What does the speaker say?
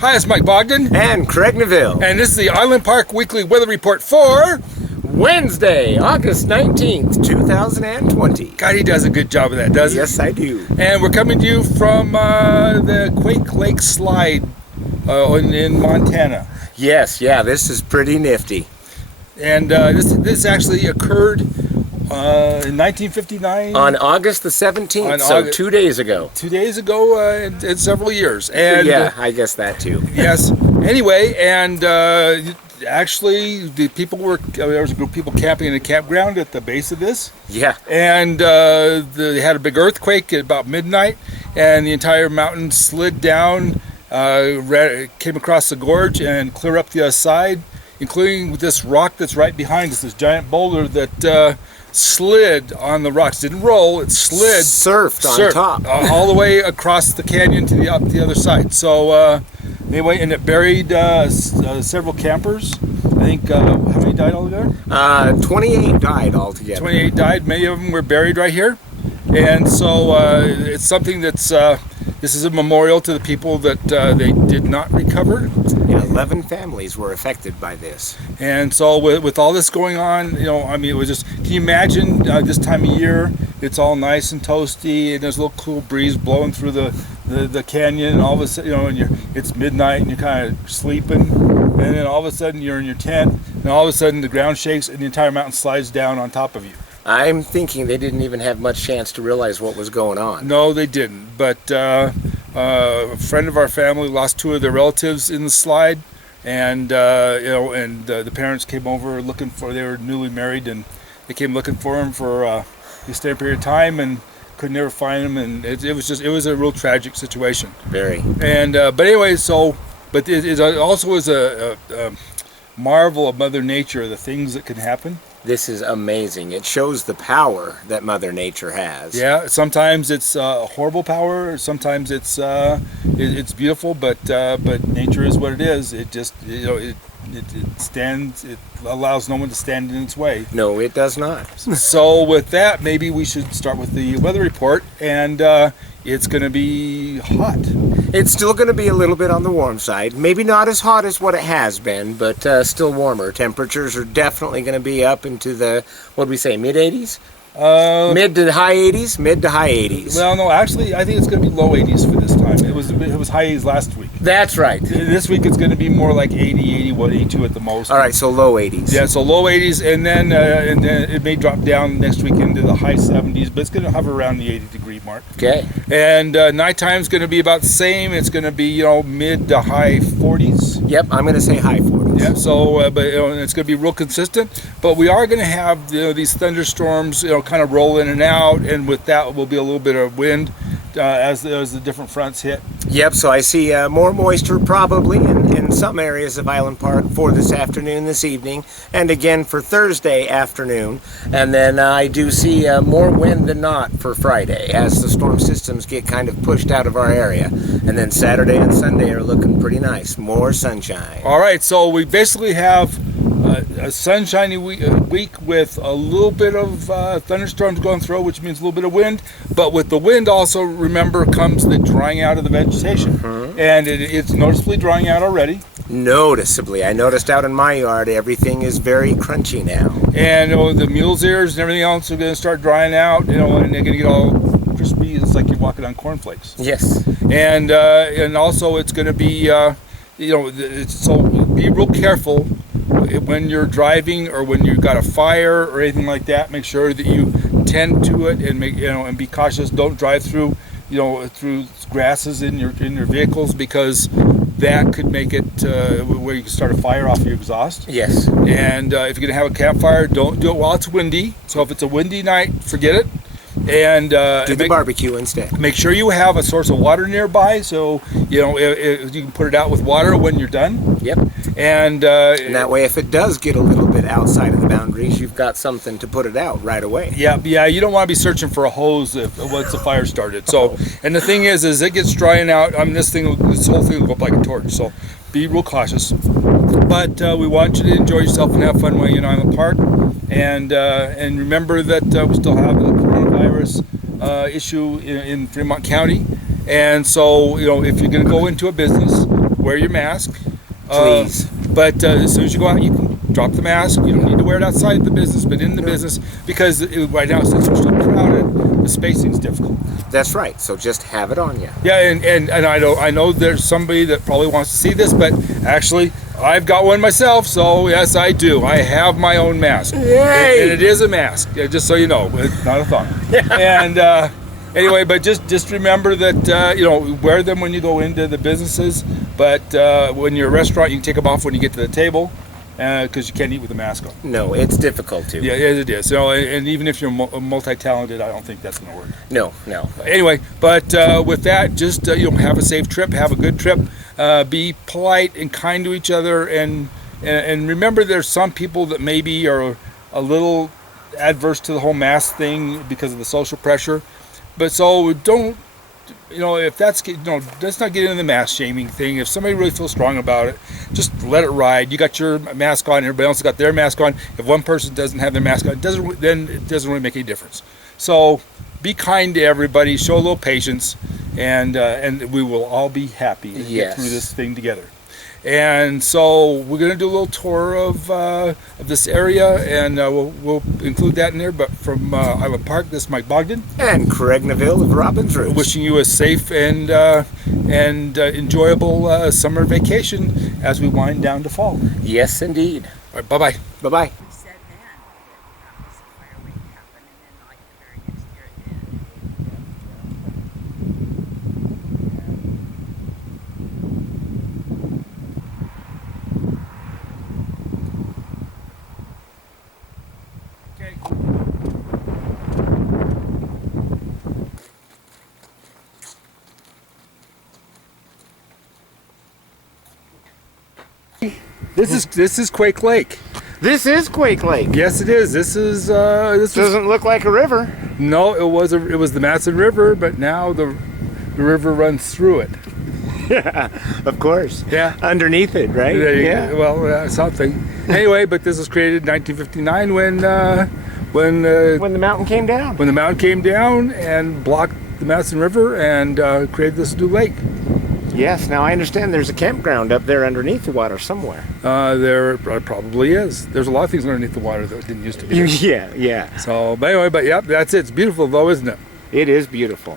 Hi, it's Mike Bogden and Craig Neville, and this is the Island Park Weekly Weather Report for Wednesday, August 19th, 2020. God, he does a good job of that, doesn't he? Yes, I do. And we're coming to you from the Quake Lake Slide in Montana. Yes, this is pretty nifty. And this actually occurred in 1959. On August the 17th, 2 days ago. 2 days ago in several years. And yeah, I guess that too. Yes. Anyway, and actually, there was a group of people camping in a campground at the base of this. Yeah. And they had a big earthquake at about midnight, and the entire mountain slid down, came across the gorge and clear up the other side, including this rock that's right behind us, this giant boulder that slid on the rocks. Didn't roll, it slid. Surfed on top. All the way across the canyon to up the other side. So anyway, and it buried several campers. I think, how many died altogether? 28 died altogether. 28 died. Many of them were buried right here. And so it's something that's, this is a memorial to the people that they did not recover. Yeah, 11 families were affected by this. And so with all this going on, I mean, it was just, can you imagine this time of year, it's all nice and toasty, and there's a little cool breeze blowing through the canyon, and all of a sudden, and it's midnight, and you're kind of sleeping, and then all of a sudden you're in your tent, and all of a sudden the ground shakes, and the entire mountain slides down on top of you. I'm thinking they didn't even have much chance to realize what was going on. No, they didn't. But a friend of our family lost two of their relatives in the slide, and the parents came over looking for. They were newly married, and they came looking for him for a extended period of time, and could never find him. And it was a real tragic situation. Very. And but anyway, but it also is a marvel of Mother Nature, the things that can happen. This is amazing. It shows the power that Mother Nature has. Yeah, sometimes it's horrible power. Sometimes it's beautiful, but nature is what it is. It just it stands. It allows no one to stand in its way. No, it does not. So with that, maybe we should start with the weather report, and it's going to be hot. It's still going to be a little bit on the warm side. Maybe not as hot as what it has been, but still warmer. Temperatures are definitely going to be up into the, what do we say, mid-80s? Mid to high 80s? Mid to high 80s. Well, no, actually, I think it's going to be low 80s for this time. It was high 80s last week. That's right. This week it's going to be more like 80, 81, 82 at the most. All right, so low 80s. Yeah, so low 80s, and then it may drop down next week into the high 70s, but it's going to hover around the 80-degree mark. Okay. And nighttime is going to be about the same. It's going to be mid to high 40s. Yep, I'm going to say high 40s. Yeah. So, but it's going to be real consistent. But we are going to have these thunderstorms, kind of roll in and out, and with that will be a little bit of wind as the different fronts hit. Yep, so I see more moisture probably in some areas of Island Park for this afternoon, this evening, and again for Thursday afternoon. And then I do see more wind than not for Friday as the storm systems get kind of pushed out of our area. And then Saturday and Sunday are looking pretty nice. More sunshine. All right, so we basically have a sunshiny week with a little bit of thunderstorms going through, which means a little bit of wind. But with the wind also, remember, comes the drying out of the vegetation. Mm-hmm. And it's noticeably drying out already. Noticeably. I noticed out in my yard, everything is very crunchy now. And the mule's ears and everything else are going to start drying out, and they're going to get all crispy. It's like you're walking on cornflakes. Yes. And also it's going to be, so be real careful when you're driving or when you've got a fire or anything like that. Make sure that you tend to it and and be cautious. Don't drive through through grasses in your vehicles, because that could make it where you can start a fire off your exhaust. Yes. And if you're going to have a campfire, don't do it while it's windy. So if it's a windy night, forget it. And do the barbecue instead. Make sure you have a source of water nearby, so you can put it out with water when you're done. Yep. And that way, if it does get a little bit outside of the boundaries, you've got something to put it out right away. Yeah. You don't want to be searching for a hose once the fire started. So, and the thing is it gets drying out. I mean, this whole thing will go up like a torch. So, be real cautious. But we want you to enjoy yourself and have fun while you're in Island Park. And remember that we still have the coronavirus issue in Fremont County. And so, if you're going to go into a business, wear your mask. Please. But as soon as you go out, you can drop the mask. You don't need to wear it outside the business, but in the business, because right now, since we're so crowded, the spacing's difficult. That's right. So just have it on you. Yeah, and I know there's somebody that probably wants to see this, but actually, I've got one myself, so yes, I do. I have my own mask. Yay! And it is a mask, just so you know. It's not a thong. And anyway, but just remember that, wear them when you go into the businesses, but when you're a restaurant, you can take them off when you get to the table, because you can't eat with a mask on. No, it's difficult to. Yeah, it is. And even if you're multi-talented, I don't think that's going to work. No. Anyway, but with that, just have a safe trip, have a good trip, be polite and kind to each other, and remember there's some people that maybe are a little adverse to the whole mask thing because of the social pressure. But so don't, if that's, let's not get into the mask shaming thing. If somebody really feels strong about it, just let it ride. You got your mask on, everybody else got their mask on. If one person doesn't have their mask on, then it doesn't really make any difference. So be kind to everybody, show a little patience, and we will all be happy to get through this thing together. And so we're going to do a little tour of this area, and we'll include that in there. But from Island Park, this is Mike Bogden And Craig Neville of Robin's Roost. wishing you a safe and enjoyable summer vacation as we wind down to fall. Yes, indeed. All right, bye-bye. Bye-bye. We said then that was a fire waiting to happen, and then like the very next year it did. This is Quake Lake. This is Quake Lake. This is Doesn't look like a river. no, it was the Matson River, but now the river runs through it. Yeah, of course. Yeah. Underneath it, right? Yeah. Well, something. Anyway, but this was created in 1959 when When the mountain came down. the mountain came down and blocked the Matson River and created this new lake. Yes, now I understand there's a campground up there underneath the water somewhere. There probably is. There's a lot of things underneath the water that didn't used to be there. Yeah. So, but anyway, yeah, that's it. It's beautiful though, isn't it? It is beautiful.